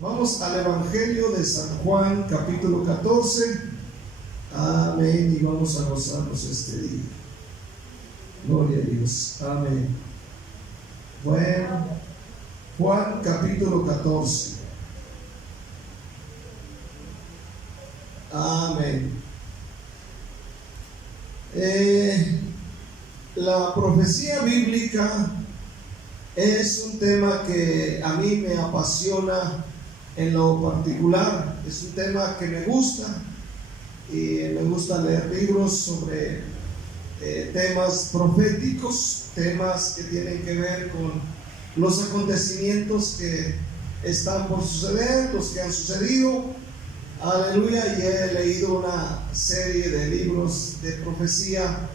Vamos al Evangelio de San Juan, capítulo 14. Amén. Y vamos a gozarnos este día. Gloria a Dios. Amén. Bueno, Juan, capítulo 14. Amén. La profecía bíblica es un tema que a mí me apasiona en lo particular. Es un tema que me gusta y me gusta leer libros sobre temas proféticos, temas que tienen que ver con los acontecimientos que están por suceder, los que han sucedido. Aleluya. Y he leído una serie de libros de profecía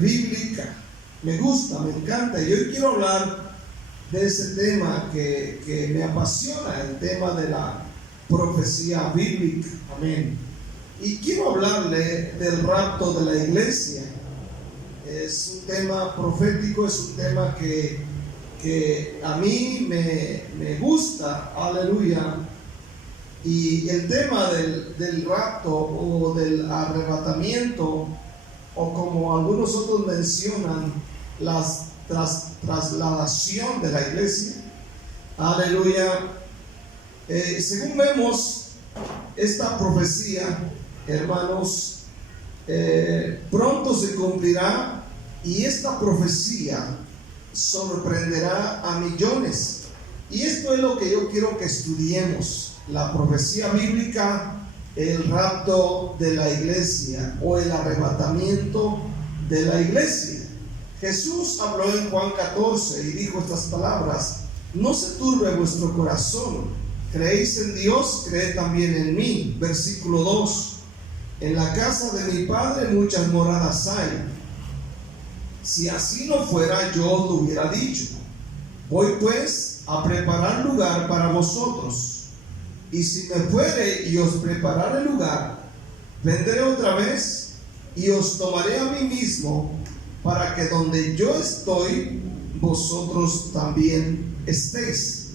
bíblica. Me gusta, me encanta, y hoy quiero hablar de ese tema que me apasiona, el tema de la profecía bíblica. Amén. Y quiero hablarle del rapto de la iglesia. Es un tema profético, es un tema que a mí me gusta. Aleluya. Y el tema del rapto o del arrebatamiento, o como algunos otros mencionan, la trasladación de la iglesia. Aleluya. Según vemos, esta profecía, hermanos, pronto se cumplirá, y esta profecía sorprenderá a millones. Y esto es lo que yo quiero que estudiemos: la profecía bíblica, el rapto de la iglesia o el arrebatamiento de la iglesia. Jesús habló en Juan 14 y dijo estas palabras: no se turbe vuestro corazón, creéis en Dios, creed también en mí. Versículo 2: en la casa de mi Padre muchas moradas hay. Si así no fuera, yo os lo hubiera dicho. Voy pues a preparar lugar para vosotros. Y si me fuere y os preparare lugar, vendré otra vez y os tomaré a mí mismo, para que donde yo estoy, vosotros también estéis.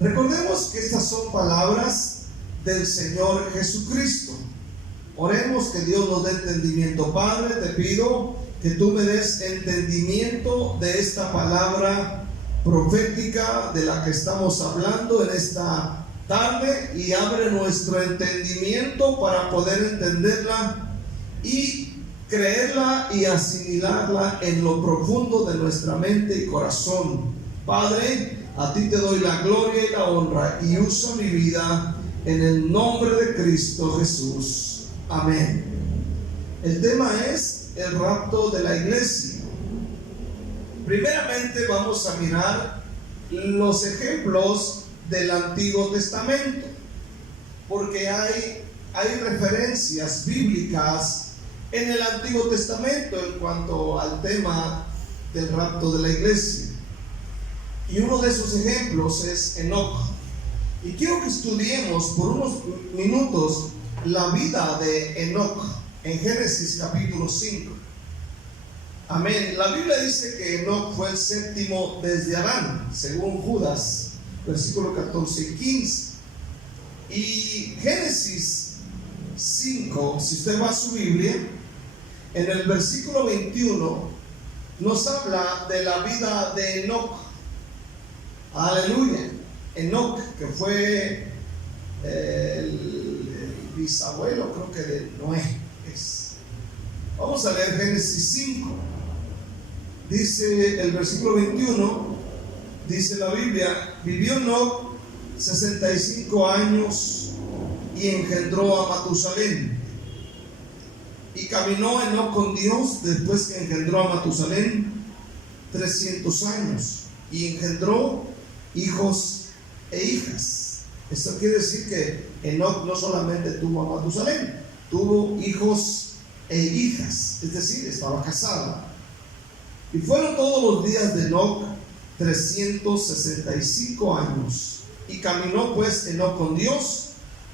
Recordemos que estas son palabras del Señor Jesucristo. Oremos que Dios nos dé entendimiento. Padre, te pido que tú me des entendimiento de esta palabra profética de la que estamos hablando en esta tarde, y abre nuestro entendimiento para poder entenderla y creerla y asimilarla en lo profundo de nuestra mente y corazón. Padre, a ti te doy la gloria y la honra, y usa mi vida en el nombre de Cristo Jesús. Amén. El tema es el rapto de la iglesia. Primeramente vamos a mirar los ejemplos del Antiguo Testamento, porque hay referencias bíblicas en el Antiguo Testamento en cuanto al tema del rapto de la iglesia. Y uno de esos ejemplos es Enoc. Y quiero que estudiemos por unos minutos la vida de Enoc en Génesis capítulo 5. Amén. La Biblia dice que Enoc fue el séptimo desde Adán, según Judas, versículo 14 y 15. Y Génesis 5, si usted va a su Biblia, en el versículo 21 nos habla de la vida de Enoc. Aleluya. Enoc, que fue el bisabuelo, creo que de Noé es. Vamos a leer Génesis 5. Dice el versículo 21, dice la Biblia: vivió Enoc 65 años y engendró a Matusalén. Y caminó Enoc con Dios después que engendró a Matusalén 300 años, y engendró hijos e hijas. Esto quiere decir que Enoc no solamente tuvo a Matusalén, tuvo hijos e hijas, es decir, estaba casado. Y fueron todos los días de Enoc 365 años, y caminó pues Enoc con Dios,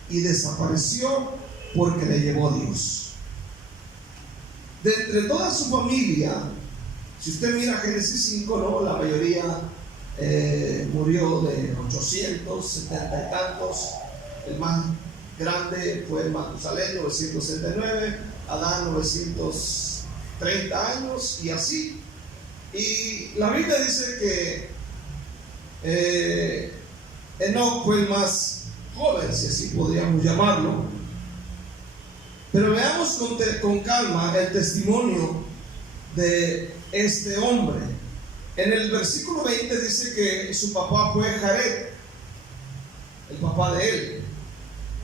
y desapareció porque le llevó Dios. De entre toda su familia, si usted mira Génesis 5, ¿no? La mayoría murió de 870 y tantos. El más grande fue Matusalén, 969, Adán 930 años y así. Y la Biblia dice que Enoc fue el más joven, si así podríamos llamarlo. Pero veamos con calma el testimonio de este hombre. En el versículo 20 dice que su papá fue Jared, el papá de él,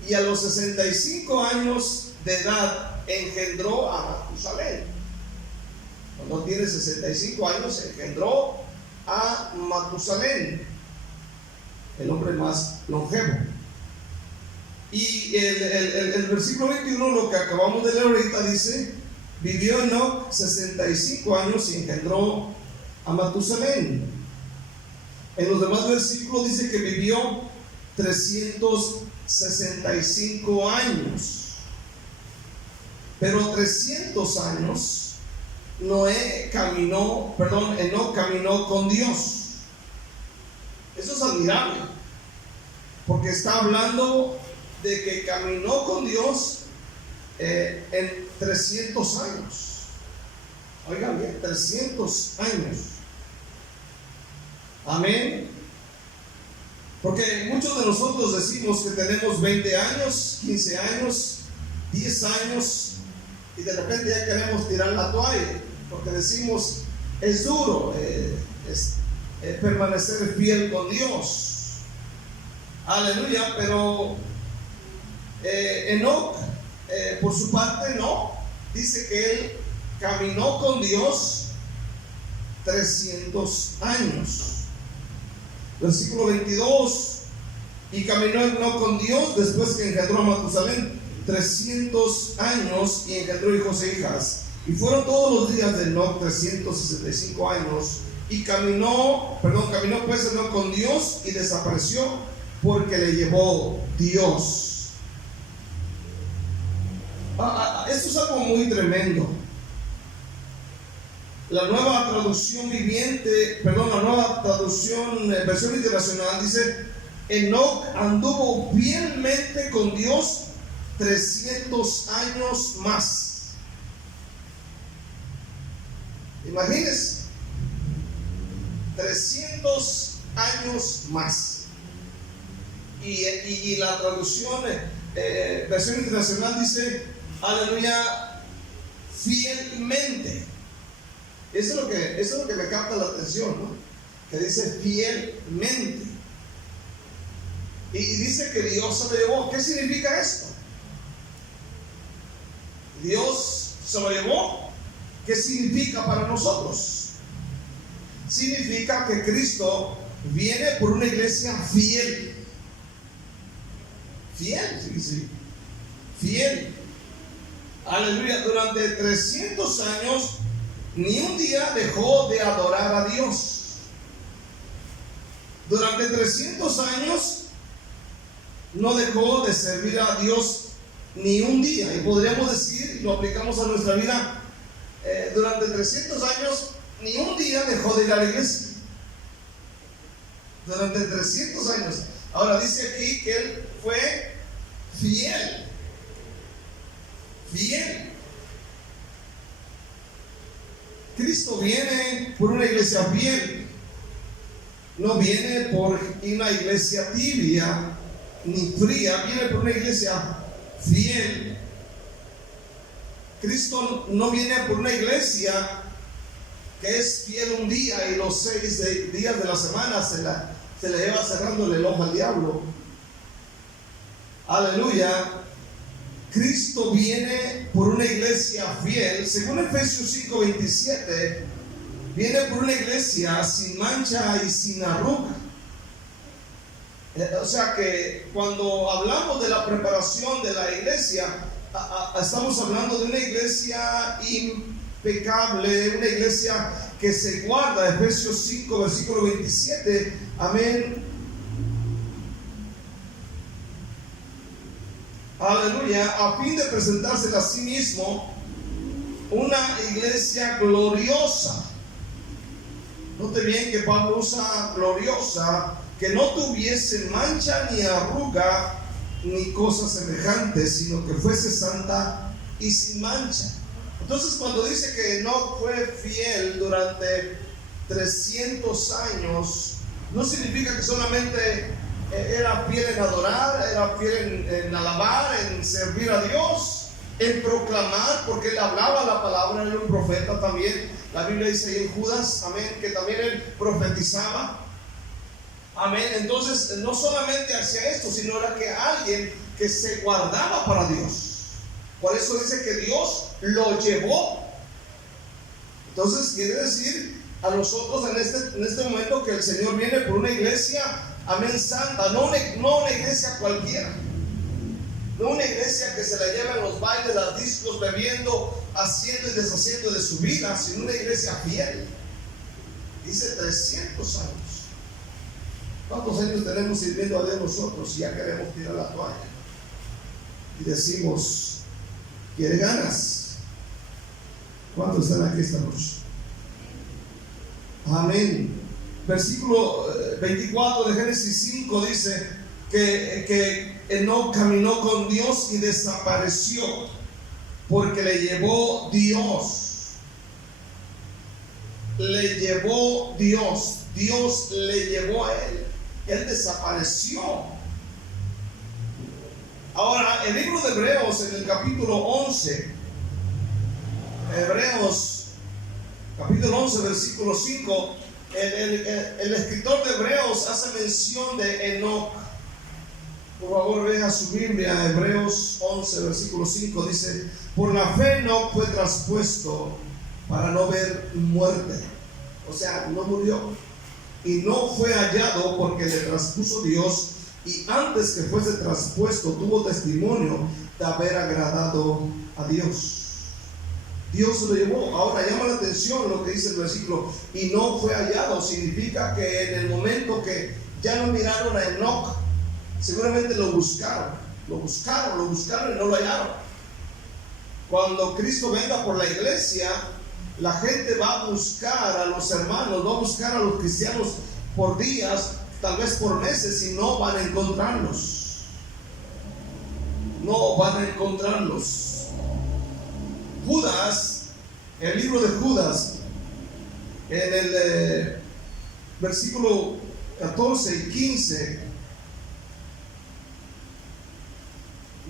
y a los 65 años de edad engendró a Matusalén. Cuando tiene 65 años engendró a Matusalén, el hombre más longevo. Y el versículo 21, lo que acabamos de leer ahorita, dice: vivió Enoc 65 años y engendró a Matusalén. En los demás versículos dice que vivió 365 años. Pero 300 años Enoc caminó con Dios. Eso es admirable, porque está hablando de que caminó con Dios en 300 años. Oigan bien, 300 años. Amén. Porque muchos de nosotros decimos que tenemos 20 años, 15 años, 10 años, y de repente ya queremos tirar la toalla, porque decimos, es duro permanecer fiel con Dios. Aleluya. Pero Enoc, por su parte, no. Dice que él caminó con Dios 300 años. Versículo 22: y caminó Enoc con Dios después que engendró a Matusalén 300 años y engendró hijos e hijas. Y fueron todos los días de Enoc 365 años. Y caminó pues Enoc con Dios y desapareció porque le llevó Dios. Esto es algo muy tremendo. La nueva traducción versión internacional dice: Enoc anduvo fielmente con Dios 300 años más. Imagínense, 300 años más. Y la traducción versión internacional dice: aleluya, fielmente. Eso es lo que me capta la atención, ¿no? Que dice fielmente. Y dice que Dios se lo llevó. ¿Qué significa esto? Dios se lo llevó. ¿Qué significa para nosotros? Significa que Cristo viene por una iglesia fiel. Fiel. Aleluya. Durante 300 años ni un día dejó de adorar a Dios. Durante 300 años no dejó de servir a Dios ni un día. Y podríamos decir, lo aplicamos a nuestra vida, durante 300 años ni un día dejó de ir a la iglesia. Durante 300 años. Ahora dice aquí que él fue fiel. Cristo viene por una iglesia fiel. No viene por una iglesia tibia ni fría, viene por una iglesia fiel. Cristo no viene por una iglesia que es fiel un día y los 6 días de la semana se le lleva cerrándole el ojo al diablo. Aleluya. Cristo viene por una iglesia fiel. Según Efesios 5:27, viene por una iglesia sin mancha y sin arruga. O sea que cuando hablamos de la preparación de la iglesia, estamos hablando de una iglesia impecable, una iglesia que se guarda. Efesios 5, versículo 27. Amén. Aleluya. A fin de presentársela a sí mismo una iglesia gloriosa, Note bien que Pablo usa gloriosa, que no tuviese mancha ni arruga ni cosas semejantes, sino que fuese santa y sin mancha. Entonces, cuando dice que Enoc fue fiel durante 300 años, no significa que solamente era fiel en adorar, era fiel en alabar, en servir a Dios, en proclamar, porque él hablaba la palabra, era un profeta también. La Biblia dice ahí en Judas, amén, que también él profetizaba, amén. Entonces, no solamente hacía esto, sino era que alguien que se guardaba para Dios. Por eso dice que Dios lo llevó. Entonces, quiere decir a nosotros en este momento que el Señor viene por una iglesia, amén, santa, no una iglesia cualquiera. No una iglesia que se la lleva en los bailes, las discos, bebiendo, haciendo y deshaciendo de su vida, sino una iglesia fiel. Dice 300 años. ¿Cuántos años tenemos sirviendo a Dios nosotros y ya queremos tirar la toalla? Y decimos, ¿quiere ganas? ¿Cuántos están aquí esta noche? Amén. Versículo 24 de Génesis 5 dice que Enoc caminó con Dios y desapareció porque le llevó Dios. Le llevó Dios. Dios le llevó a él. Él desapareció. Ahora, el libro de Hebreos, en el capítulo 11, Hebreos, capítulo 11, versículo 5, el escritor de Hebreos hace mención de Enoc. Por favor, vea su Biblia, Hebreos 11, versículo 5, dice: por la fe Enoc fue traspuesto para no ver muerte. O sea, no murió. Y no fue hallado porque le traspuso Dios, y antes que fuese traspuesto tuvo testimonio de haber agradado a Dios. Dios se lo llevó. Ahora llama la atención lo que dice el versículo: y no fue hallado. Significa que en el momento que ya no miraron a Enoc, seguramente lo buscaron y no lo hallaron. Cuando Cristo venga por la iglesia, la gente va a buscar a los hermanos, va a buscar a los cristianos por días, tal vez por meses, y no van a encontrarlos. No van a encontrarlos. Judas, el libro de Judas, en el versículo 14 y 15,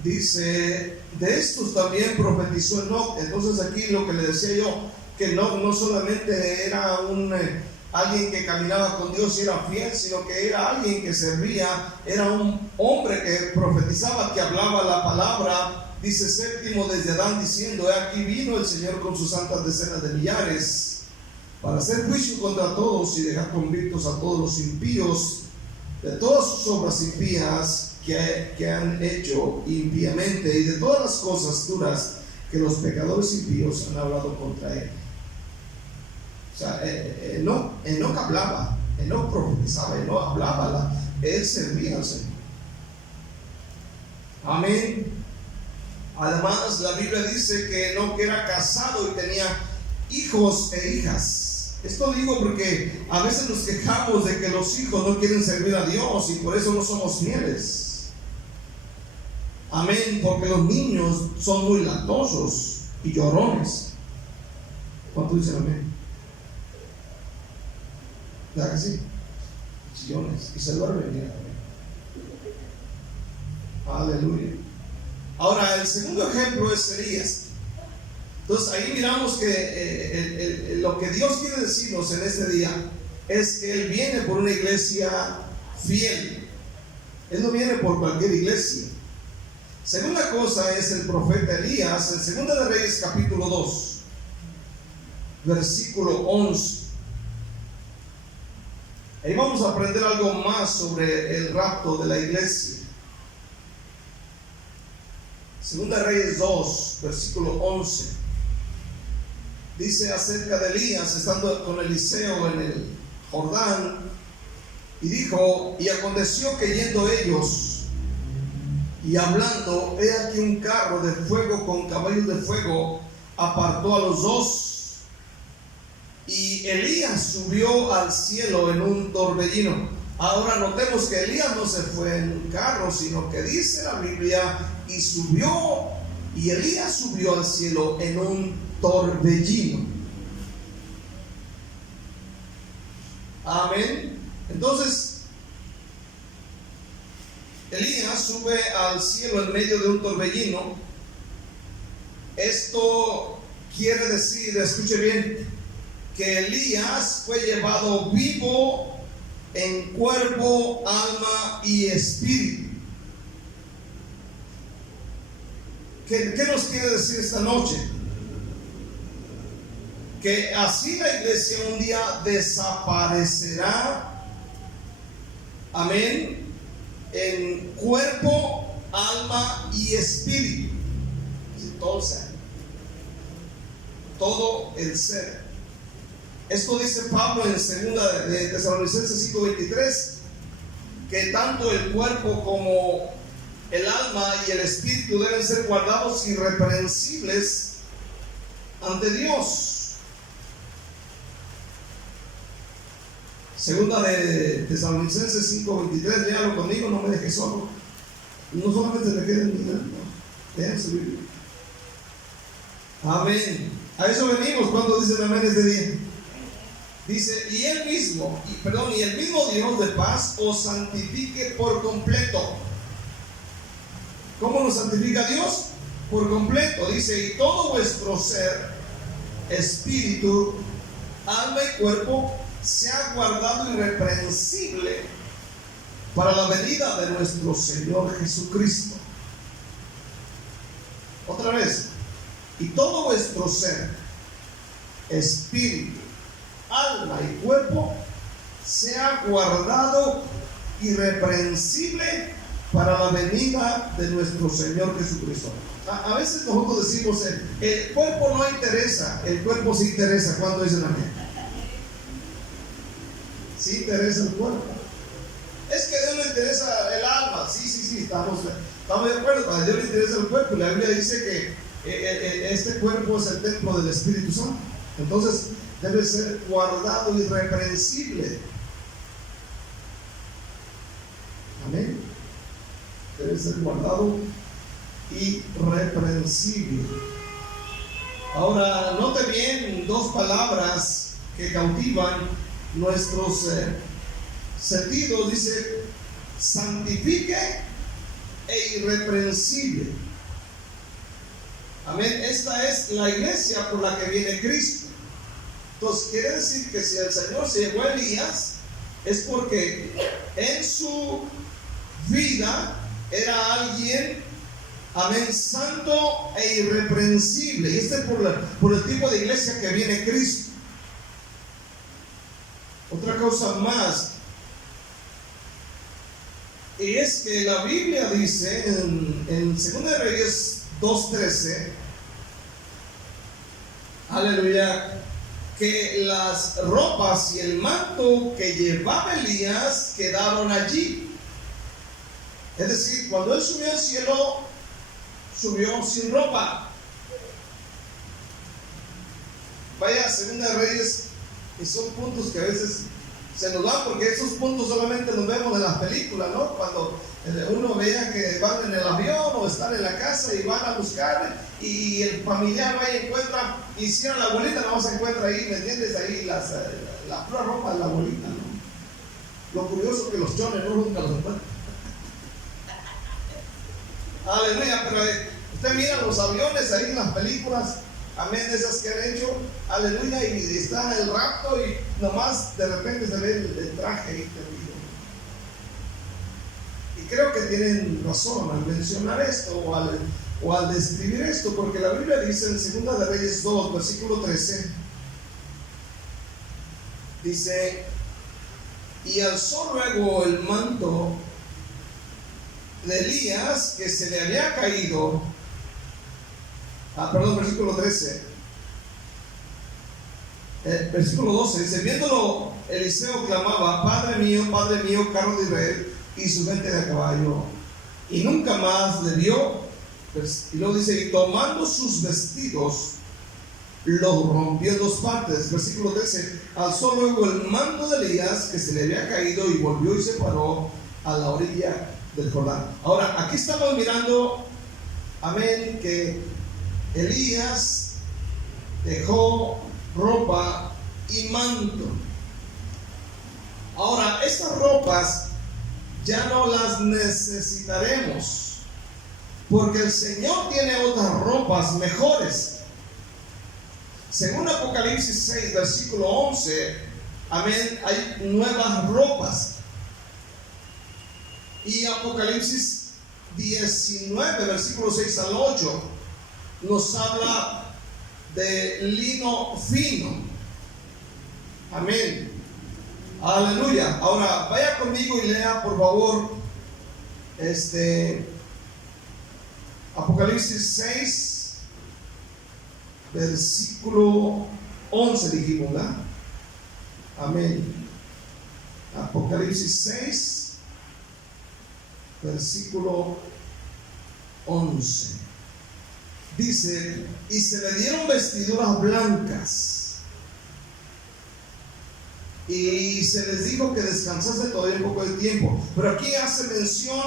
dice: de estos también profetizó Enoc. Entonces aquí lo que le decía yo, que no solamente era alguien que caminaba con Dios y era fiel, sino que era alguien que servía, era un hombre que profetizaba, que hablaba la palabra. Dice séptimo desde Adán, diciendo: he aquí vino el Señor con sus santas decenas de millares para hacer juicio contra todos y dejar convictos a todos los impíos de todas sus obras impías que han hecho impíamente, y de todas las cosas duras que los pecadores impíos han hablado contra él. O sea, Enoc hablaba, Enoc profetizaba, Enoc hablaba, él servía al Señor. Amén. Además, la Biblia dice que Enoc era casado y tenía hijos e hijas. Esto digo porque a veces nos quejamos de que los hijos no quieren servir a Dios y por eso no somos fieles. Amén, porque los niños son muy latosos y llorones. ¿Cuánto dicen amén? ¿Verdad que sí? Chillones, y se duermen, mira. Aleluya. Ahora, el segundo ejemplo es Elías. Entonces ahí miramos que lo que Dios quiere decirnos en este día es que Él viene por una iglesia fiel. Él no viene por cualquier iglesia. Segunda cosa es el profeta Elías, en Segunda de Reyes capítulo 2, versículo 11. Ahí vamos a aprender algo más sobre el rapto de la iglesia. Segunda de Reyes 2, versículo 11. Dice acerca de Elías estando con Eliseo en el Jordán, y dijo: y aconteció que yendo ellos y hablando, he aquí un carro de fuego con caballos de fuego apartó a los dos, y Elías subió al cielo en un torbellino. Ahora notemos que Elías no se fue en un carro, sino que dice la Biblia, y Elías subió al cielo en un torbellino. Amén. Entonces, Elías sube al cielo en medio de un torbellino. Esto quiere decir, escuche bien, que Elías fue llevado vivo en cuerpo, alma y espíritu. ¿Qué nos quiere decir esta noche? Que así la iglesia un día desaparecerá, amén, en cuerpo, alma y espíritu. Entonces, todo el ser. Esto dice Pablo en 2 de Tesalonicenses 5:23, que tanto el cuerpo como el alma y el espíritu deben ser guardados irreprensibles ante Dios. Segunda de Tesalonicenses 5:23, léalo conmigo, no me dejes solo. No solamente te queden mirando, déjense vivir. Amén. A eso venimos cuando dicen amén este día. Dice, y el mismo Dios de paz os santifique por completo. ¿Cómo nos santifica Dios? Por completo. Dice, y todo vuestro ser, espíritu, alma y cuerpo, sea guardado irreprensible para la venida de nuestro Señor Jesucristo. Otra vez, y todo vuestro ser, espíritu, alma y cuerpo, sea guardado irreprensible para la venida de nuestro Señor Jesucristo. A veces nosotros decimos, el cuerpo no interesa, el cuerpo sí interesa. ¿Cuándo dicen amén? Sí interesa el cuerpo. Es que a Dios le interesa el alma. Sí, estamos de acuerdo. A Dios le interesa el cuerpo. La Biblia dice que este cuerpo es el templo del Espíritu Santo. Entonces debe ser guardado irreprensible. Amén. Debe ser guardado irreprensible. Ahora, note bien dos palabras que cautivan nuestros sentidos. Dice, santifique e irreprensible. Amén. Esta es la iglesia por la que viene Cristo. Entonces, quiere decir que si el Señor se llevó a Elías, es porque en su vida era alguien, amén, santo e irreprensible. Y este es por el tipo de iglesia que viene Cristo. Otra cosa más, y es que la Biblia dice en 2 de Reyes 2:13, aleluya, que las ropas y el manto que llevaba Elías quedaron allí. Es decir, cuando él subió al cielo, subió sin ropa. Vaya, 2 de Reyes, y son puntos que a veces se nos dan, porque esos puntos solamente los vemos en las películas, ¿no? Cuando uno vea que van en el avión o están en la casa y van a buscar, y el familiar va y encuentra, y cierra la bolita, no se encuentra ahí, ¿me entiendes? Ahí la pura ropa de la bolita, ¿no? Lo curioso es que los chones nunca los encuentran. Aleluya, pero usted mira los aviones ahí en las películas, amén, de esas que han hecho, aleluya, y está el rapto y nomás de repente se ve el traje ahí perdido. Y creo que tienen razón al mencionar esto o al describir esto, porque la Biblia dice en 2 de Reyes 2, versículo 13, dice, y alzó luego el manto de Elías que se le había caído. Versículo 13. Versículo 12 dice, viéndolo Eliseo clamaba, Padre mío, carro de Israel y su gente de caballo, y nunca más le vio. Y luego dice, y tomando sus vestidos lo rompió en dos partes. Versículo 13: alzó luego el manto de Elías que se le había caído y volvió y se paró a la orilla del Jordán. Ahora, aquí estamos mirando, amén, que Elías dejó ropa y manto. Ahora, estas ropas ya no las necesitaremos, porque el Señor tiene otras ropas mejores. Según Apocalipsis 6, versículo 11, amén, hay nuevas ropas. Y Apocalipsis 19, versículo 6 al 8, nos habla de lino fino. Amén. Aleluya. Ahora, vaya conmigo y lea, por favor, Apocalipsis 6, versículo 11, dijimos, ¿verdad? Amén. Apocalipsis 6, versículo 11. Dice: y se le dieron vestiduras blancas, y se les dijo que descansase todavía un poco de tiempo. Pero aquí hace mención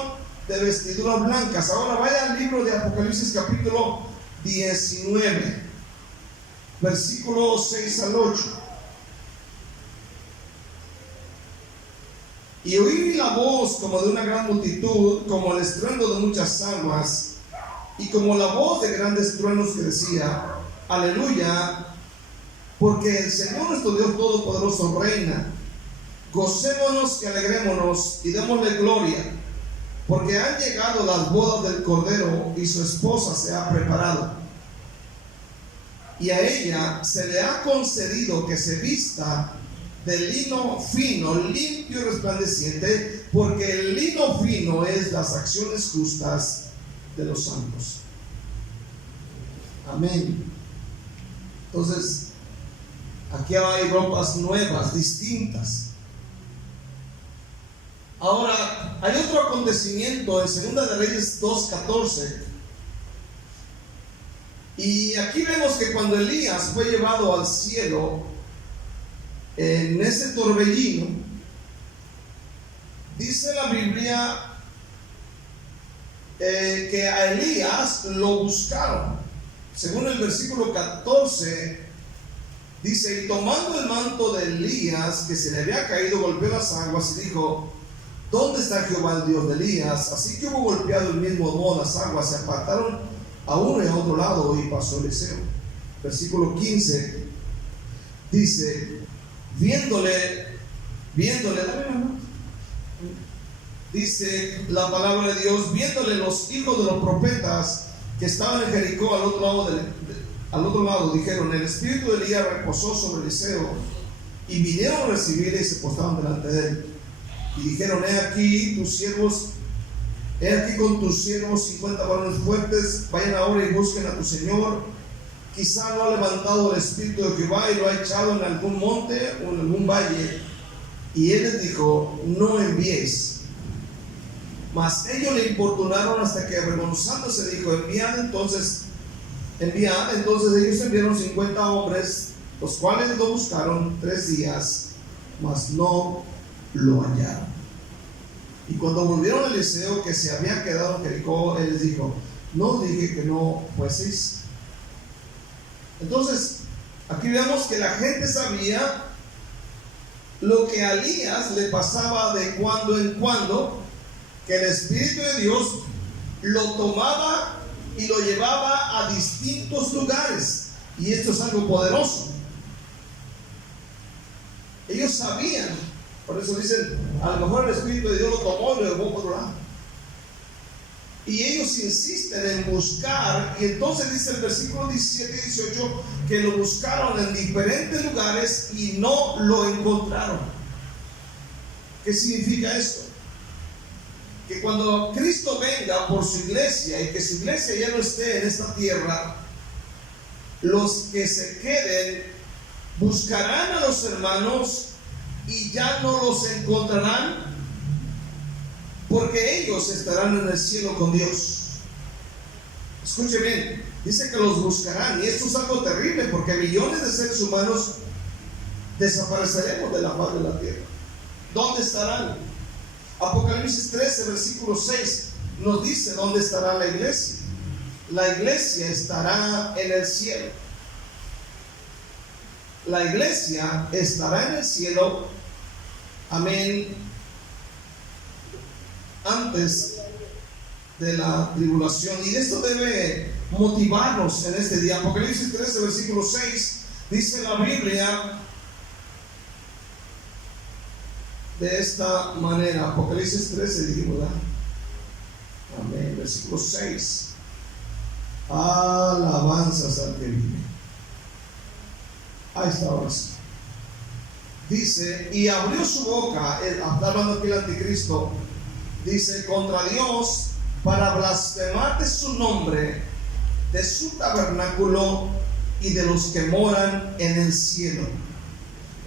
de vestiduras blancas. Ahora vaya al libro de Apocalipsis capítulo 19, versículo 6 al 8. Y oí la voz como de una gran multitud, como el estruendo de muchas aguas, y como la voz de grandes truenos que decía: aleluya, porque el Señor nuestro Dios Todopoderoso reina. Gocémonos y alegrémonos y démosle gloria, porque han llegado las bodas del Cordero y su esposa se ha preparado. Y a ella se le ha concedido que se vista de lino fino, limpio y resplandeciente, porque el lino fino es las acciones justas de los santos. Amén. Entonces, aquí hay ropas nuevas, distintas. Ahora, hay otro acontecimiento en Segunda de Reyes 2:14. Y aquí vemos que cuando Elías fue llevado al cielo en ese torbellino, dice la Biblia que a Elías lo buscaron. Según el versículo 14, dice: y tomando el manto de Elías que se le había caído, golpeó las aguas y dijo: ¿dónde está Jehová, el Dios de Elías? Así que hubo golpeado el mismo modo las aguas, se apartaron a uno y a otro lado, y pasó Eliseo. Versículo 15 dice: viéndole, dice la palabra de Dios, viéndole los hijos de los profetas que estaban en Jericó al otro lado, dijeron: el espíritu de Elías reposó sobre Eliseo. Y vinieron a recibirle y se postraron delante de él. Y dijeron: he aquí con tus siervos 50 varones fuertes, vayan ahora y busquen a tu señor. Quizá lo ha levantado el espíritu de Jehová y lo ha echado en algún monte o en algún valle. Y él les dijo: no enviéis. Mas ellos le importunaron hasta que, avergonzándose, dijo: enviad. Entonces ellos enviaron 50 hombres, los cuales lo buscaron 3 días, mas no lo hallaron. Y cuando volvieron a Eliseo, que se había quedado en Jericó, él les dijo: no os dije que no fueseis. Entonces, aquí vemos que la gente sabía lo que a Elías le pasaba de cuando en cuando, que el Espíritu de Dios lo tomaba y lo llevaba a distintos lugares. Y esto es algo poderoso. Ellos sabían. Por eso dicen: a lo mejor el Espíritu de Dios lo tomó y lo llevó por otro lado. Y ellos insisten en buscar. Y entonces dice el versículo 17 y 18 que lo buscaron en diferentes lugares y no lo encontraron. ¿Qué significa esto? Que cuando Cristo venga por su iglesia y que su iglesia ya no esté en esta tierra, los que se queden buscarán a los hermanos y ya no los encontrarán, porque ellos estarán en el cielo con Dios. Escuche bien, dice que los buscarán, y esto es algo terrible porque millones de seres humanos desapareceremos de la faz de la tierra. ¿Dónde estarán? Apocalipsis 13, versículo 6 nos dice dónde estará la iglesia. La iglesia estará en el cielo. La iglesia estará en el cielo, amén, antes de la tribulación. Y esto debe motivarnos en este día. Apocalipsis 13, versículo 6 dice la Biblia de esta manera. Apocalipsis 13, dijimos, ¿verdad? Amén, versículo 6. Alabanzas al que vive. Ahí está ahora sí. Dice, y abrió su boca, está hablando aquí el anticristo, dice, contra Dios, para blasfemar de su nombre, de su tabernáculo y de los que moran en el cielo.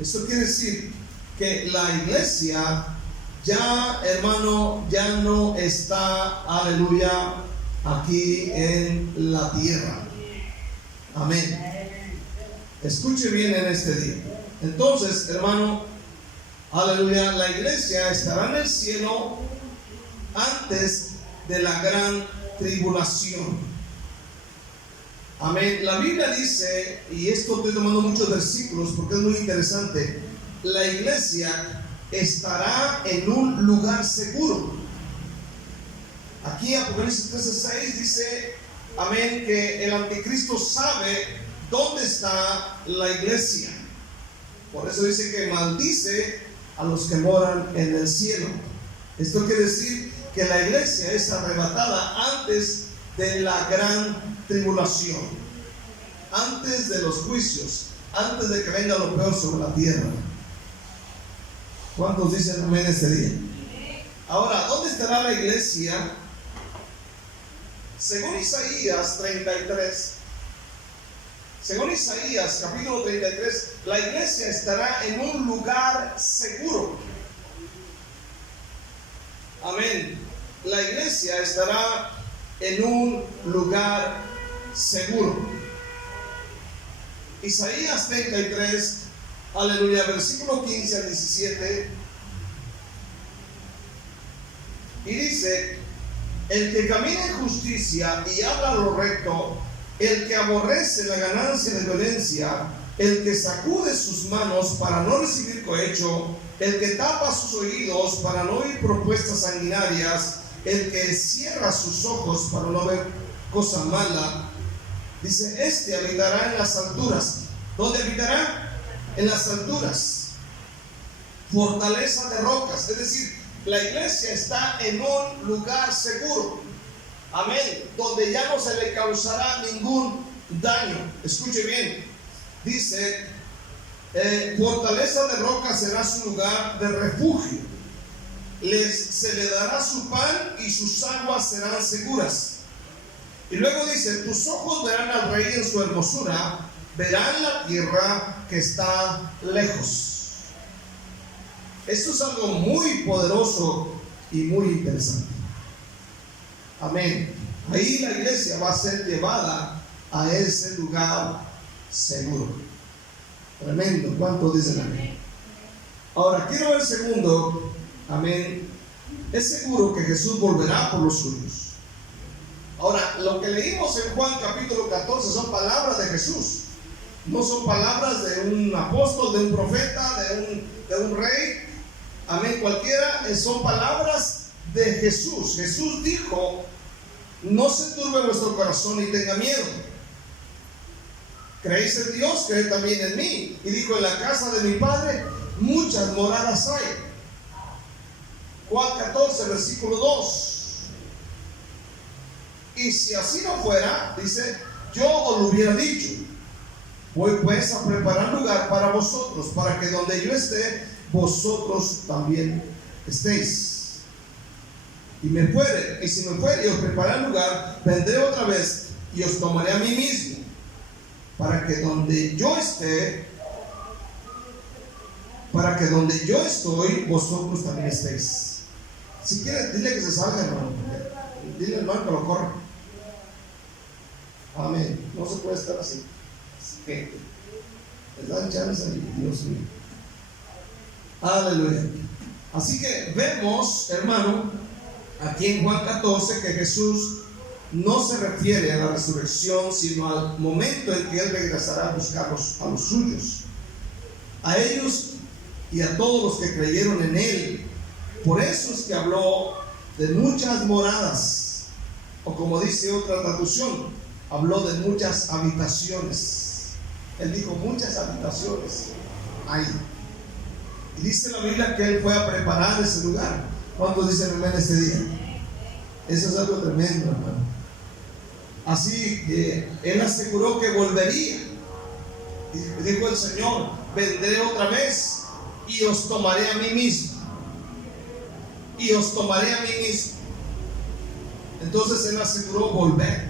Esto quiere decir que la iglesia ya, hermano, ya no está, aleluya, aquí en la tierra. Amén. Escuche bien en este día. Entonces, hermano, aleluya, la iglesia estará en el cielo antes de la gran tribulación. Amén. La Biblia dice, y esto estoy tomando muchos versículos porque es muy interesante, la iglesia estará en un lugar seguro. Aquí Apocalipsis 13:6 dice, amén, que el anticristo sabe dónde está la iglesia. Por eso dice que maldice a los que moran en el cielo. Esto quiere decir que la iglesia es arrebatada antes de la gran tribulación, antes de los juicios, antes de que venga lo peor sobre la tierra. ¿Cuántos dicen amén este día? Ahora, ¿dónde estará la iglesia? Según Isaías 33, según Isaías capítulo 33, la iglesia estará en un lugar seguro. Amén. La iglesia estará en un lugar seguro. Isaías 33, aleluya, versículo 15 al 17. Y dice, el que camina en justicia y habla lo recto, el que aborrece la ganancia de violencia, el que sacude sus manos para no recibir cohecho, el que tapa sus oídos para no oír propuestas sanguinarias, el que cierra sus ojos para no ver cosa mala, dice, este habitará en las alturas. ¿Dónde habitará? En las alturas, fortaleza de rocas. Es decir, la iglesia está en un lugar seguro, amén, donde ya no se le causará ningún daño. Escuche bien, dice, fortaleza de rocas será su lugar de refugio, se le dará su pan y sus aguas serán seguras. Y luego dice, tus ojos verán al rey en su hermosura, verán la tierra que está lejos. Esto es algo muy poderoso y muy interesante. Amén. Ahí la iglesia va a ser llevada a ese lugar seguro. Tremendo. ¿Cuántos dicen amén? Ahora, quiero ver segundo, amén. Es seguro que Jesús volverá por los suyos. Ahora, lo que leímos en Juan capítulo 14 son palabras de Jesús. No son palabras de un apóstol, de un profeta, de un rey. Amén, cualquiera. Son palabras de Jesús. Jesús dijo, no se turbe vuestro corazón ni tenga miedo. ¿Creéis en Dios? Creed también en mí. Y dijo, en la casa de mi Padre muchas moradas hay. Juan 14, versículo 2. Y si así no fuera, dice, yo os lo hubiera dicho. Voy pues a preparar lugar para vosotros, para que donde yo esté, vosotros también estéis. Y si me fuere y os prepararé lugar, vendré otra vez y os tomaré a mí mismo, para que donde yo esté, para que donde yo estoy, vosotros también estéis. Si quieres, dile que se salga, hermano. Dile al hermano que lo corra. Amén. No se puede estar así. Así que les dan chance y Dios mío. Aleluya. Así que vemos, hermano, aquí en Juan 14, que Jesús no se refiere a la resurrección, sino al momento en que Él regresará a buscar a los suyos, a ellos y a todos los que creyeron en Él. Por eso es que habló de muchas moradas, o como dice otra traducción, habló de muchas habitaciones. Él dijo muchas habitaciones hay. Y dice la Biblia que Él fue a preparar ese lugar. ¿Cuántos dicen amén este día? Eso es algo tremendo, hermano. Así que Él aseguró que volvería. Dijo el Señor: vendré otra vez y os tomaré a mí mismo. Y os tomaré a mí mismo. Entonces Él aseguró volver.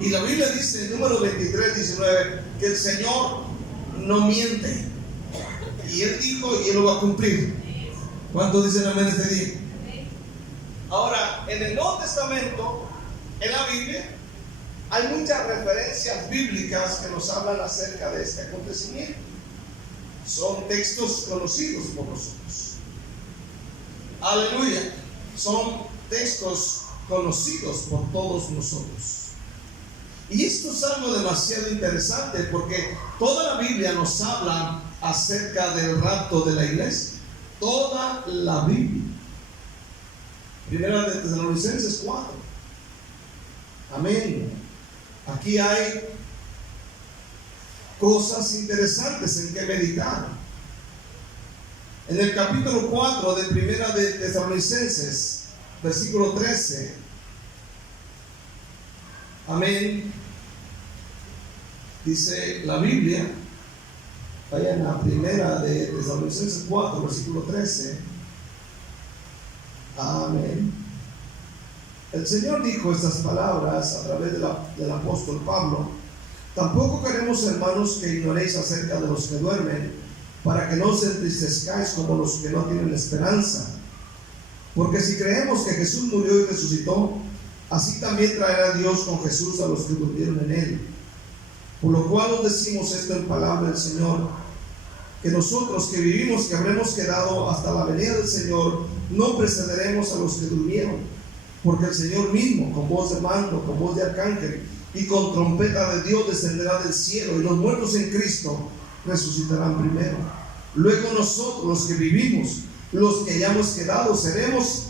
Y la Biblia dice en número 23, 19, que el Señor no miente. Y Él dijo y Él lo va a cumplir. ¿Cuántos dicen amén este día? Ahora, en el Nuevo Testamento, en la Biblia, hay muchas referencias bíblicas que nos hablan acerca de este acontecimiento. Son textos conocidos por nosotros. Aleluya. Son textos conocidos por todos nosotros. Y esto es algo demasiado interesante, porque toda la Biblia nos habla acerca del rapto de la iglesia. Toda la Biblia. Primera de Tesalonicenses 4. Amén. Aquí hay cosas interesantes en que meditar. En el capítulo 4 de Primera de Tesalonicenses, versículo 13. Amén. Dice la Biblia, vayan a Primera de Tesalonicenses 4, versículo 13. Amén. El Señor dijo estas palabras a través del apóstol Pablo: tampoco queremos, hermanos, que ignoréis acerca de los que duermen, para que no os entristezcáis como los que no tienen esperanza. Porque si creemos que Jesús murió y resucitó, así también traerá Dios con Jesús a los que durmieron en Él. Por lo cual os decimos esto en palabra del Señor, que nosotros que vivimos, que habremos quedado hasta la venida del Señor, no precederemos a los que durmieron. Porque el Señor mismo, con voz de mando, con voz de arcángel y con trompeta de Dios, descenderá del cielo, y los muertos en Cristo resucitarán primero. Luego nosotros, los que vivimos, los que hayamos quedado, seremos,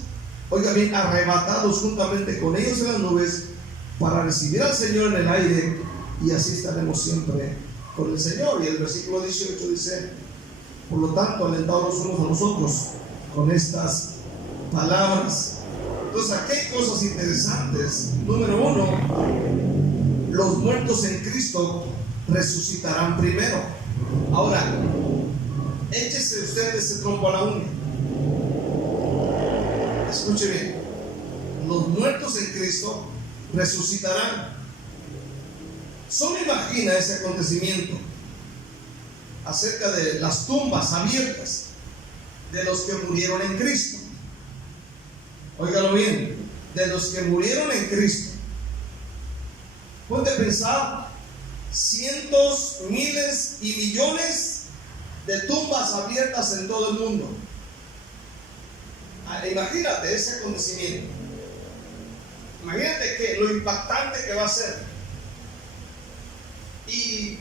oiga bien, arrebatados juntamente con ellos en las nubes para recibir al Señor en el aire, y así estaremos siempre con el Señor. Y el versículo 18 dice: por lo tanto, alentados unos a nosotros con estas palabras. Entonces, aquí hay cosas interesantes. Número 1, los muertos en Cristo resucitarán primero. Ahora, échese usted ese trompo a la uña. Escuche bien: los muertos en Cristo resucitarán. Solo imagina ese acontecimiento acerca de las tumbas abiertas de los que murieron en Cristo. Óigalo bien, de los que murieron en Cristo. Ponte a pensar: cientos, miles y millones de tumbas abiertas en todo el mundo. Imagínate ese acontecimiento. Imagínate que lo impactante que va a ser. Y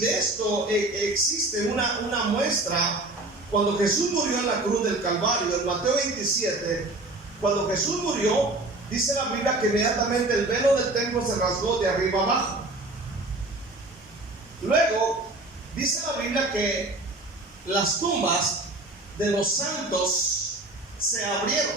de esto existe una muestra cuando Jesús murió en la cruz del Calvario. En Mateo 27, cuando Jesús murió, dice la Biblia que inmediatamente el velo del templo se rasgó de arriba abajo. Luego dice la Biblia que las tumbas de los santos se abrieron.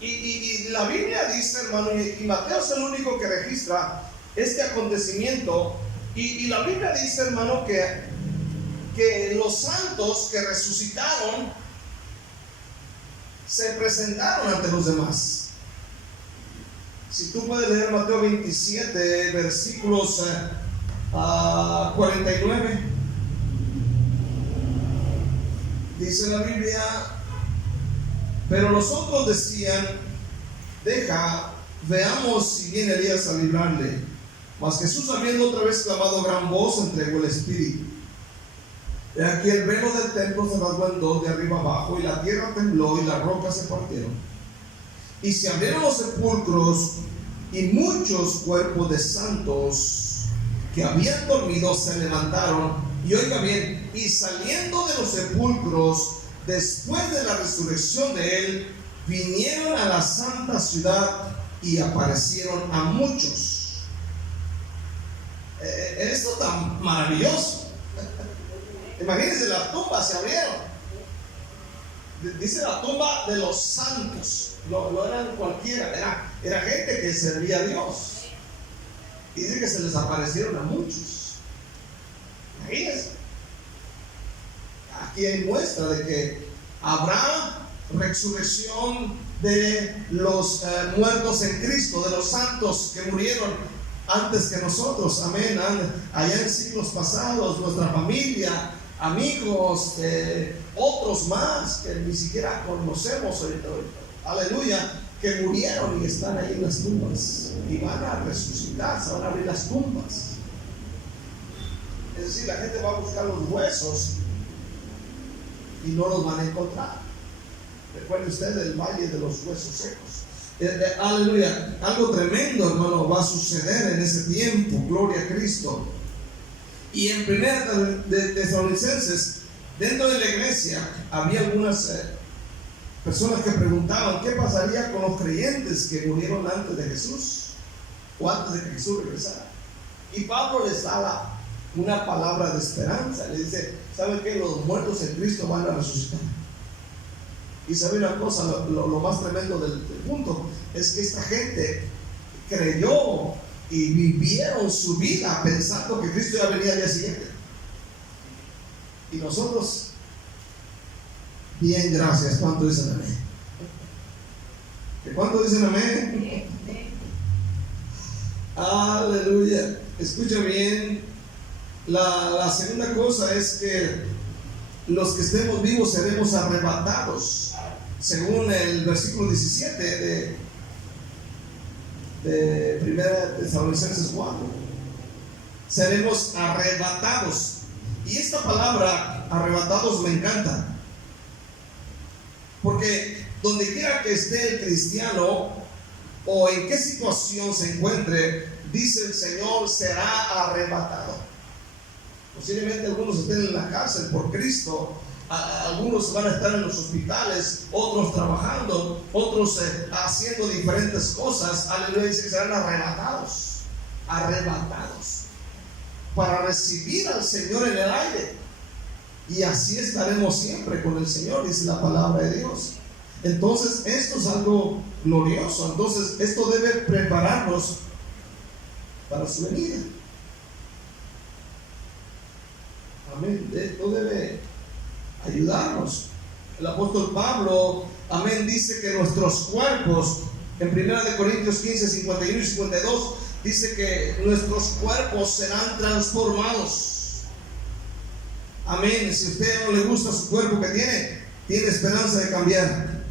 Y la Biblia dice, hermano, y Mateo es el único que registra este acontecimiento, y la Biblia dice, hermano, que los santos que resucitaron se presentaron ante los demás. Si tú puedes leer Mateo 27, versículos 49, dice la Biblia: pero los otros decían: deja Veamos si viene Elías a librarle. Mas Jesús, habiendo otra vez clamado a gran voz, entregó el espíritu. Y aquí el velo del templo se rasgó en dos de arriba abajo, y la tierra tembló y las rocas se partieron. Y se abrieron los sepulcros, y muchos cuerpos de santos que habían dormido se levantaron. Y oiga bien, y saliendo de los sepulcros, después de la resurrección de él, vinieron a la santa ciudad y aparecieron a muchos. Esto es tan maravilloso. Imagínense, las tumbas se abrieron. Dice la tumba de los santos. No eran cualquiera, era gente que servía a Dios. Y dice que se les aparecieron a muchos. Imagínense. Aquí hay muestra de que habrá resurrección de los muertos en Cristo, de los santos que murieron antes que nosotros. Amén. Allá en siglos pasados, nuestra familia, amigos, otros más que ni siquiera conocemos ahorita. Aleluya, que murieron y están ahí en las tumbas y van a resucitar, se van a abrir las tumbas. Es decir, la gente va a buscar los huesos y no los van a encontrar. Recuerde usted el valle de los huesos secos. Aleluya, algo tremendo, hermano, va a suceder en ese tiempo. Gloria a Cristo. Y en Primera de Tesalonicenses, dentro de la iglesia había algunas personas que preguntaban qué pasaría con los creyentes que murieron antes de Jesús o antes de que Jesús regresara. Y Pablo les da una palabra de esperanza. Le dice: ¿saben qué? Los muertos en Cristo van a resucitar. Y sabe una cosa, lo más tremendo del punto es que esta gente creyó y vivieron su vida pensando que Cristo ya venía al día siguiente. Y nosotros, bien, gracias. ¿Cuánto dicen amén? ¿Cuánto dicen amén? Aleluya. Escucha bien. La segunda cosa es que los que estemos vivos seremos arrebatados, según el versículo 17 de Primera Tesalonicenses 4. Seremos arrebatados. Y esta palabra arrebatados me encanta, porque donde quiera que esté el cristiano o en qué situación se encuentre, dice el Señor, será arrebatado. Posiblemente algunos estén en la cárcel por Cristo, algunos van a estar en los hospitales, otros trabajando, otros haciendo diferentes cosas. Aleluya, dice que serán arrebatados para recibir al Señor en el aire. Y así estaremos siempre con el Señor, dice la palabra de Dios. Entonces esto es algo glorioso. Entonces esto debe prepararnos para su venida. Amén. Esto debe ayudarnos. El apóstol Pablo, amén, dice que nuestros cuerpos, en 1 Corintios 15, 51 y 52, dice que nuestros cuerpos serán transformados. Amén. Si a usted no le gusta su cuerpo que tiene esperanza de cambiar.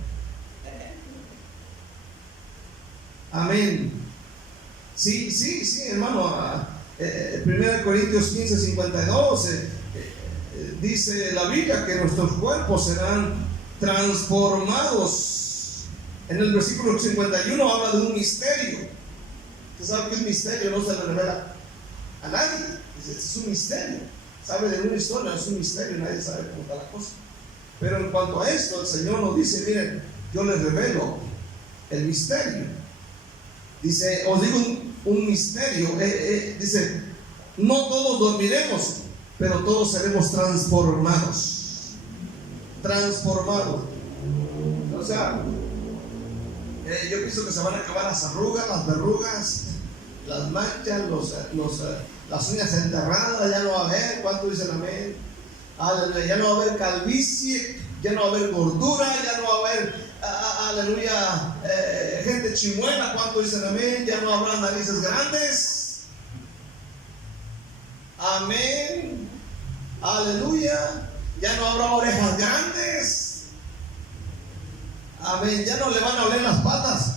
Amén. Sí, hermano. 1 Corintios 15, 52 dice la Biblia que nuestros cuerpos serán transformados. En el versículo 51 habla de un misterio. ¿Usted sabe que el misterio no se le revela a nadie? Es un misterio. Sabe de una historia, es un misterio, nadie sabe cómo está la cosa. Pero en cuanto a esto, el Señor nos dice: miren, yo les revelo el misterio. Dice, os digo un misterio. Dice, no todos dormiremos, pero todos seremos transformados. O sea, yo pienso que se van a acabar las arrugas, las verrugas, las manchas, las uñas enterradas. Ya no va a haber. ¿Cuánto dicen amén? Aleluya. Ya no va a haber calvicie, ya no va a haber gordura, ya no va a haber, aleluya, gente chimuela. ¿Cuánto dicen amén? Ya no habrá narices grandes. Amén. Aleluya. Ya no habrá orejas grandes. Amén. Ya no le van a oler las patas.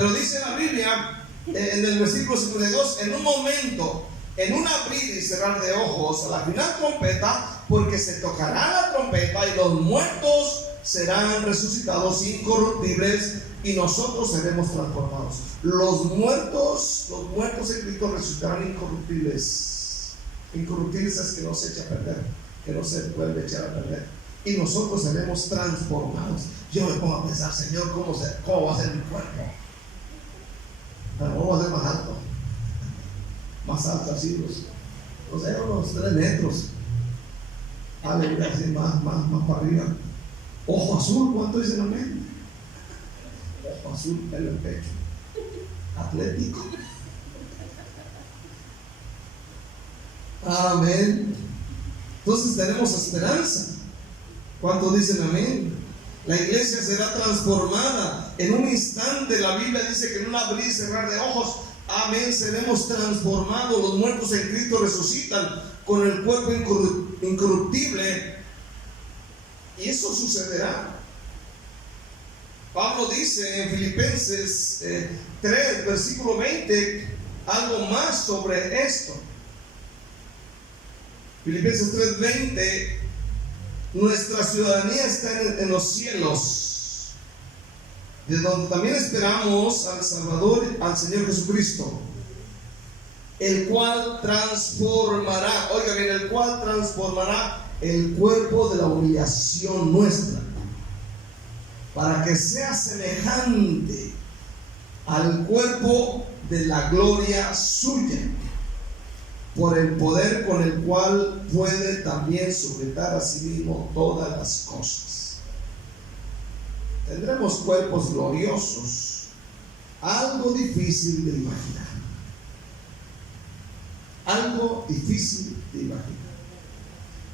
Pero dice la Biblia, en el versículo 52, en un momento, en un abrir y cerrar de ojos, a la final trompeta, porque se tocará la trompeta y los muertos serán resucitados incorruptibles y nosotros seremos transformados. Los muertos en Cristo resucitarán incorruptibles. Incorruptibles es que no se echa a perder, que no se vuelve a echar a perder. Y nosotros seremos transformados. Yo me pongo a pensar, Señor, ¿cómo va a ser mi cuerpo? ¿Cómo va a ser más alto así? No sé, unos 3 metros. Aleluya, así más para arriba. Ojo azul, ¿cuánto dicen amén? Ojo azul, pelo en pecho. Atlético. Amén. Entonces tenemos esperanza. ¿Cuántos dicen amén? La iglesia será transformada en un instante. La Biblia dice que en un abrir y cerrar de ojos, amén, seremos transformados. Los muertos en Cristo resucitan con el cuerpo incorruptible, y eso sucederá. Pablo dice en Filipenses 3, versículo 20, algo más sobre esto. Filipenses 3:20, nuestra ciudadanía está en los cielos, de donde también esperamos al Salvador, al Señor Jesucristo, el cual transformará, oiga bien, el cual transformará el cuerpo de la humillación nuestra, para que sea semejante al cuerpo de la gloria suya, por el poder con el cual puede también sujetar a sí mismo todas las cosas. Tendremos cuerpos gloriosos, algo difícil de imaginar. Algo difícil de imaginar.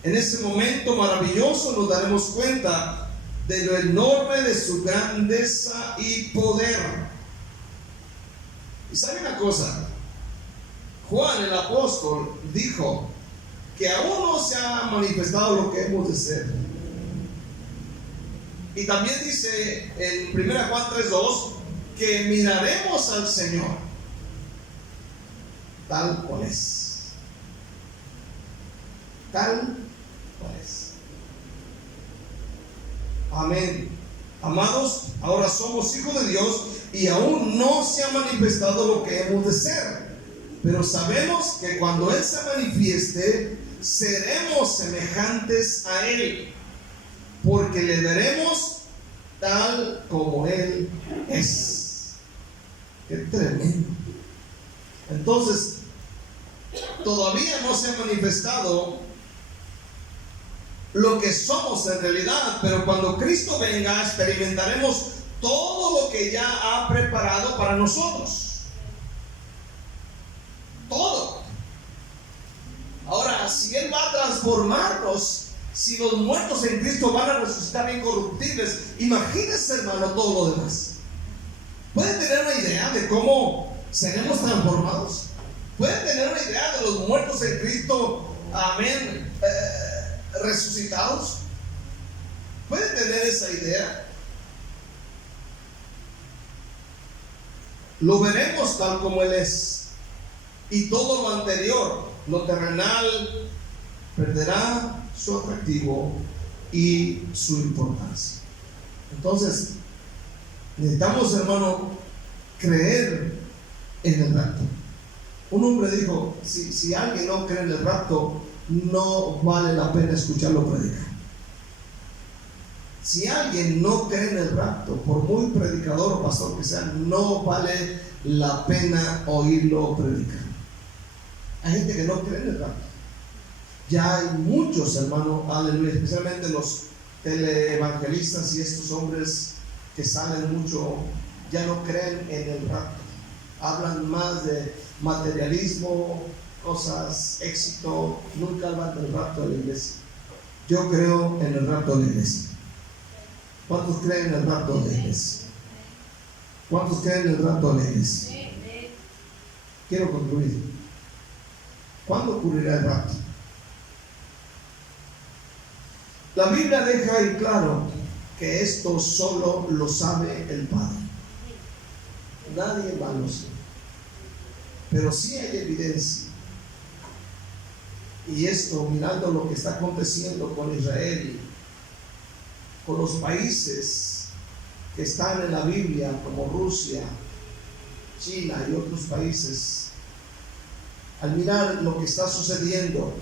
En ese momento maravilloso nos daremos cuenta de lo enorme de su grandeza y poder. Y sabe una cosa, Juan el apóstol dijo que aún no se ha manifestado lo que hemos de ser. Y también dice en 1 Juan 3:2 que miraremos al Señor tal cual es. Tal cual es. Amén. Amados, ahora somos hijos de Dios y aún no se ha manifestado lo que hemos de ser. Pero sabemos que cuando Él se manifieste, seremos semejantes a Él, porque le veremos tal como Él es. Qué tremendo. Entonces, todavía no se ha manifestado lo que somos en realidad, pero cuando Cristo venga, experimentaremos todo lo que ya ha preparado para nosotros. Todo. Ahora, si Él va a transformarnos, si los muertos en Cristo van a resucitar incorruptibles, imagínense, hermano, todo lo demás. ¿Pueden tener una idea de cómo seremos transformados? ¿Pueden tener una idea de los muertos en Cristo, amén, resucitados? ¿Pueden tener esa idea? Lo veremos tal como Él es. Y todo lo anterior, lo terrenal, perderá su atractivo y su importancia. Entonces, necesitamos, hermano, creer en el rapto. Un hombre dijo, si alguien no cree en el rapto, no vale la pena escucharlo predicar. Si alguien no cree en el rapto, por muy predicador o pastor que sea, no vale la pena oírlo predicar. Hay gente que no cree en el rapto. Ya hay muchos, hermano, aleluya, especialmente los teleevangelistas y estos hombres que salen mucho, ya no creen en el rapto. Hablan más de materialismo, cosas, éxito, nunca hablan del rapto de la iglesia. Yo creo en el rapto de la iglesia. ¿Cuántos creen en el rapto de la iglesia? ¿Cuántos creen en el rapto de la iglesia? Quiero concluir. ¿Cuándo ocurrirá el rapto? La Biblia deja en claro que esto solo lo sabe el Padre. nadie malo, pero sí hay evidencia. Y esto, mirando lo que está aconteciendo con Israel, con los países que están en la Biblia, como Rusia, China y otros países, al mirar lo que está sucediendo,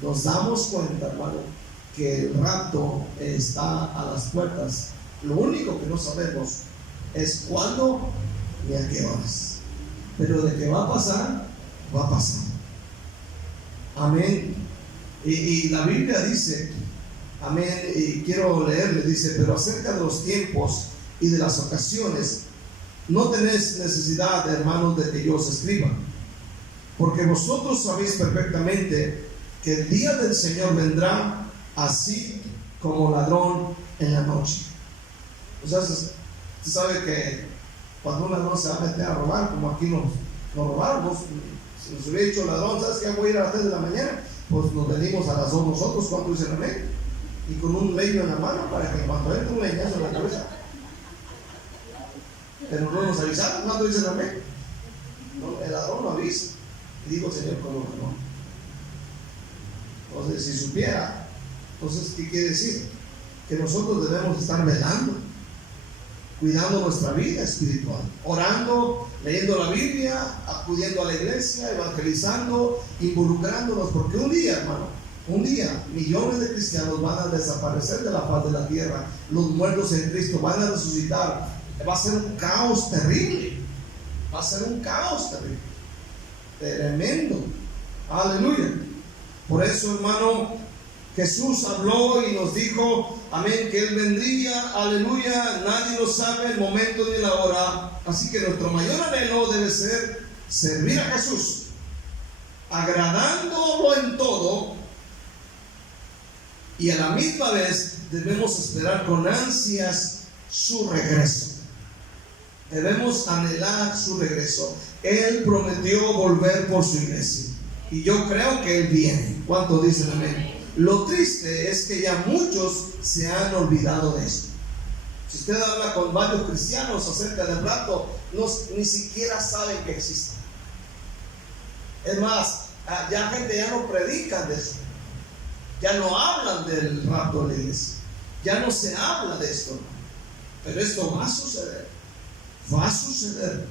nos damos cuenta, hermano, que el rapto está a las puertas. Lo único que no sabemos es cuándo ni a qué horas, pero de que va a pasar, va a pasar. Amén. Y la Biblia dice, amén, y quiero leerle, dice: pero acerca de los tiempos y de las ocasiones, no tenéis necesidad, hermanos, de que yo os escriba, porque vosotros sabéis perfectamente que el día del Señor vendrá así como ladrón en la noche. O sea, usted sabe que cuando un ladrón se va a meter a robar, como aquí nos robamos, si nos hubiera dicho ladrón, ¿sabes qué? Voy a ir a las 3 de la mañana, pues nos venimos a las 2 nosotros, cuando dicen amén, y con un leño en la mano para que cuando entre un leñazo en la cabeza. Pero no nos avisaron cuando dicen amén. No, el ladrón no avisa. Y digo, Señor, ¿cómo no? Entonces, si supiera, entonces, ¿qué quiere decir? Que nosotros debemos estar velando, cuidando nuestra vida espiritual, orando, leyendo la Biblia, acudiendo a la iglesia, evangelizando, involucrándonos, porque un día, hermano, un día millones de cristianos van a desaparecer de la faz de la tierra, los muertos en Cristo van a resucitar, va a ser un caos terrible, va a ser un caos terrible, tremendo, aleluya. Por eso, hermano, Jesús habló y nos dijo, amén, que Él vendría, aleluya, nadie lo sabe el momento ni la hora, así que nuestro mayor anhelo debe ser servir a Jesús, agradándolo en todo, y a la misma vez debemos esperar con ansias su regreso. Debemos anhelar su regreso. Él prometió volver por su iglesia, y yo creo que Él viene. ¿Cuántos dicen amén? Lo triste es que ya muchos se han olvidado de esto. Si usted habla con varios cristianos acerca del rapto, ni siquiera saben que existe. Es más, ya gente ya no predica de eso, ya no hablan del rapto de la iglesia, ya no se habla de esto. Pero esto va a suceder, va a suceder.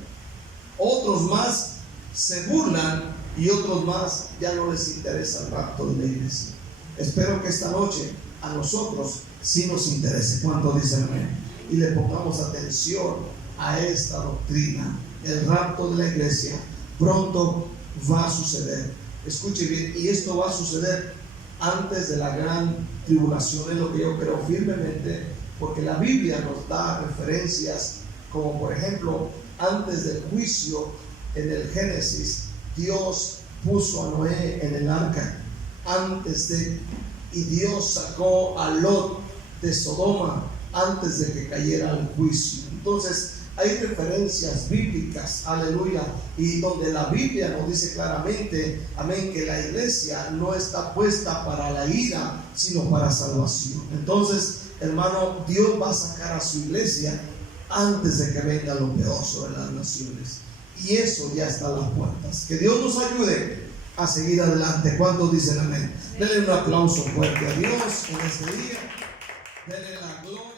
Otros más se burlan y otros más ya no les interesa el rapto de la iglesia. Espero que esta noche a nosotros sí nos interese. ¿Cuántos dicen amén? Y le pongamos atención a esta doctrina. El rapto de la iglesia pronto va a suceder. Escuche bien, y esto va a suceder antes de la gran tribulación, es lo que yo creo firmemente, porque la Biblia nos da referencias, como por ejemplo, antes del juicio en el Génesis, Dios puso a Noé en el arca. Y Dios sacó a Lot de Sodoma antes de que cayera el juicio. Entonces hay referencias bíblicas, aleluya, y donde la Biblia nos dice claramente, amén, que la iglesia no está puesta para la ira, sino para salvación. Entonces, hermano, Dios va a sacar a su iglesia antes de que venga lo peor sobre las naciones, y eso ya está a las puertas. Que Dios nos ayude a seguir adelante. ¿Cuántos dicen amén? Denle un aplauso fuerte a Dios en este día. Denle la gloria.